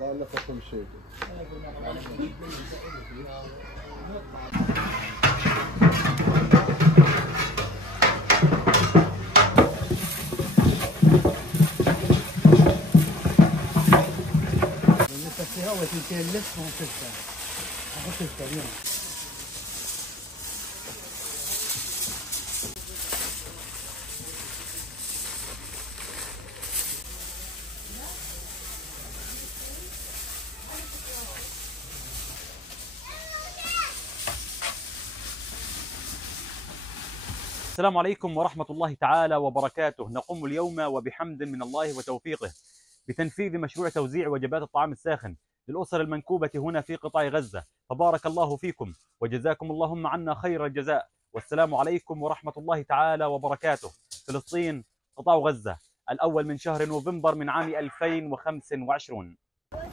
قال لك كل شيء. فيها وتنتهي اللف وتفتح. وتفتح اليوم. السلام عليكم ورحمة الله تعالى وبركاته. نقوم اليوم وبحمد من الله وتوفيقه بتنفيذ مشروع توزيع وجبات الطعام الساخن للأسر المنكوبة هنا في قطاع غزة، فبارك الله فيكم وجزاكم اللهم عنا خير الجزاء، والسلام عليكم ورحمة الله تعالى وبركاته. فلسطين، قطاع غزة، الأول من شهر نوفمبر من عام 2025.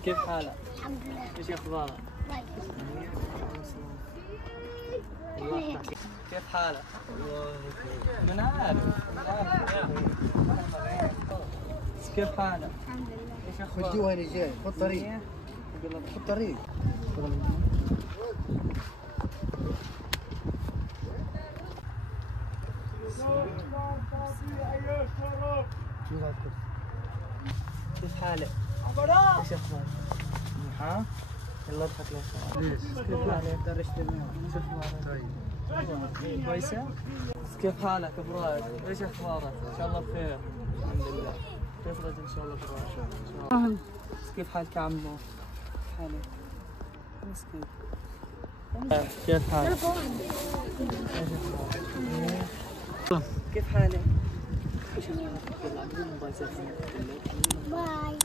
كيف حالك؟ الحمد لله. ايش اخبارك؟ الله. كيف حالك؟ من عارف كيف حالك؟ الحمد لله. ايش اخبارك؟ خذي وين جاي؟ خذ طريق. خذ طريق. كيف حالك؟ ايش اخبارك؟ ها؟ يلا اضحك لي. ليش؟ كيف حالك؟ درجت اليوم. شو اخبارك؟ طيب. كويسة؟ كيف حالك ابراج؟ ايش اخبارك؟ ان شاء الله بخير. الحمد لله. تفرج ان شاء الله ابراج. ان شاء الله. كيف حالك يا عمو؟ كيف حالك؟ مسكين. كيف حالك؟ كيف حالك؟ ايش اخبارك؟ باي.